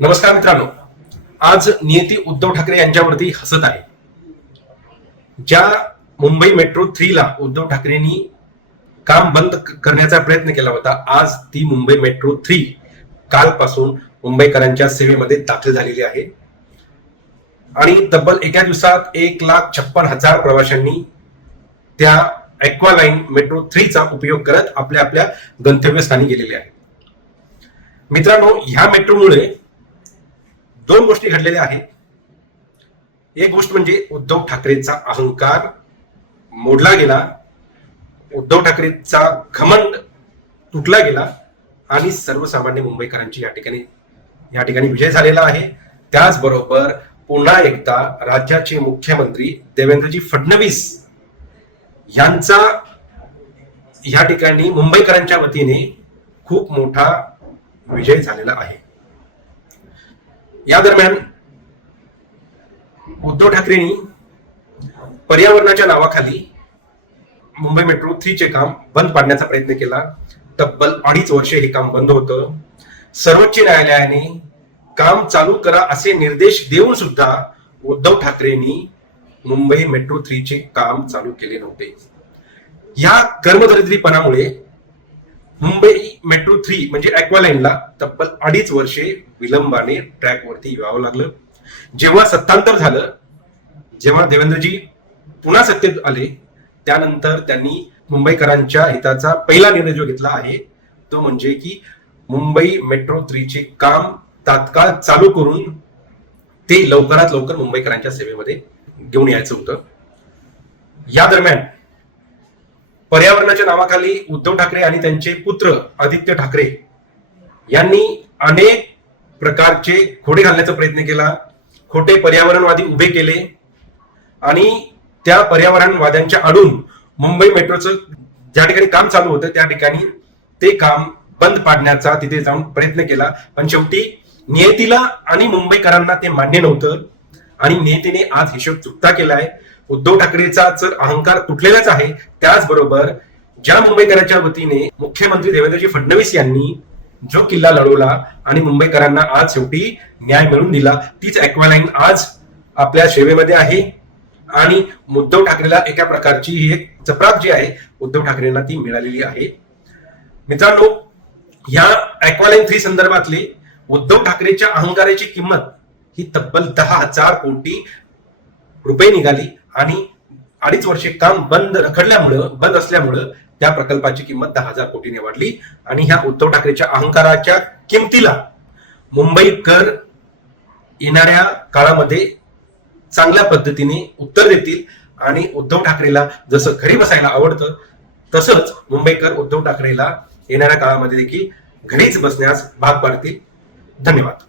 नमस्कार मित्रांनो, आज नियती उद्धव ठाकरे यांच्यावरती हसत आहे. ज्या मुंबई मेट्रो 3 ला उद्धव ठाकरेंनी काम बंद करण्याचा प्रयत्न केला होता, आज ती मुंबई मेट्रो 3 कालपासून मुंबईकरांच्या सेवेमध्ये दाखल झालेली आहे आणि तब्बल एका दिवसात 1,56,000 प्रवाशांनी त्या ॲक्वालाईन मेट्रो 3 चा उपयोग करत आपल्या आपल्या गंतव्यस्थानी गेलेले आहेत. मित्रांनो, ह्या मेट्रोमुळे दोन गोष्टी घडलेल्या आहेत. एक गोष्ट म्हणजे उद्धव ठाकरेंचा अहंकार मोडला गेला, उद्धव ठाकरेंचा घमंड तुटला गेला आणि सर्वसामान्य मुंबईकरांची या ठिकाणी विजय झालेला आहे. त्याचबरोबर पुन्हा एकदा राज्याचे मुख्यमंत्री देवेंद्रजी फडणवीस यांचा या ठिकाणी मुंबईकरांच्या वतीने खूप मोठा विजय झालेला आहे. या दरम्यान उद्धव ठाकरेंनी पर्यावरणाच्या नावाखाली मुंबई मेट्रो 3 चे काम बंद पाडण्याचा प्रयत्न केला. तब्बल 2.5 वर्षे हे काम बंद होतं. सर्वोच्च न्यायालयाने काम चालू करा असे निर्देश देऊन सुद्धा उद्धव ठाकरेंनी मुंबई मेट्रो 3 चे काम चालू केले नव्हते. या कर्मदरिद्रीपणामुळे मुंबई मेट्रो 3 म्हणजे ॲक्वालाईनला तब्बल 2.5 वर्षे विलंबाने ट्रॅकवरती यावं लागलं. जेव्हा सत्तांतर झालं, जेव्हा देवेंद्रजी पुन्हा सत्तेत आले, त्यानंतर त्यांनी मुंबईकरांच्या हिताचा पहिला निर्णय जो घेतला आहे तो म्हणजे की मुंबई मेट्रो 3 चे काम तात्काळ चालू करून ते लवकरात लवकर मुंबईकरांच्या सेवेमध्ये घेऊन यायचं होतं. या दरम्यान पर्यावरणाच्या नावाखाली उद्धव ठाकरे आणि त्यांचे पुत्र आदित्य ठाकरे यांनी अनेक प्रकारचे खोडे घालण्याचा प्रयत्न केला. खोटे पर्यावरणवादी उभे केले आणि त्या पर्यावरणवाद्यांच्या आडून मुंबई मेट्रोचं ज्या ठिकाणी काम चालू होतं त्या ठिकाणी ते काम बंद पाडण्याचा तिथे जाऊन प्रयत्न केला. पण शेवटी नियतीला आणि मुंबईकरांना ते मान्य नव्हतं आणि नियतीने आज हिशोब चुकता केलाय. उद्धव ठाकरेचा तर अहंकार तुटलेलाच आहे, त्याचबरोबर ज्या मुंबईकरांच्या वतीने मुख्यमंत्री देवेंद्रजी फडणवीस यांनी जो किल्ला लढवला आणि मुंबईकरांना आज शेवटी न्याय मिळवून दिला, तीच ॲक्वालाईन आज आपल्या सेवेमध्ये आहे आणि उद्धव ठाकरेला एका प्रकारची ही एक चपराक जी आहे उद्धव ठाकरेंना ती मिळालेली आहे. मित्रांनो, या ॲक्वालाईन 3 संदर्भातले उद्धव ठाकरेच्या अहंकाराची किंमत ही तब्बल 10,000 कोटी रुपये निघाली आणि 2.5 वर्षे काम बंद असल्यामुळं त्या प्रकल्पाची किंमत 10,000 कोटीने वाढली आणि ह्या उद्धव ठाकरेच्या अहंकाराच्या किमतीला मुंबईकर येणाऱ्या काळामध्ये चांगल्या पद्धतीने उत्तर देतील आणि उद्धव ठाकरेला जसं घरी बसायला आवडतं तसंच मुंबईकर उद्धव ठाकरेला येणाऱ्या काळामध्ये देखील घरीच बसण्यास भाग पाडतील. धन्यवाद.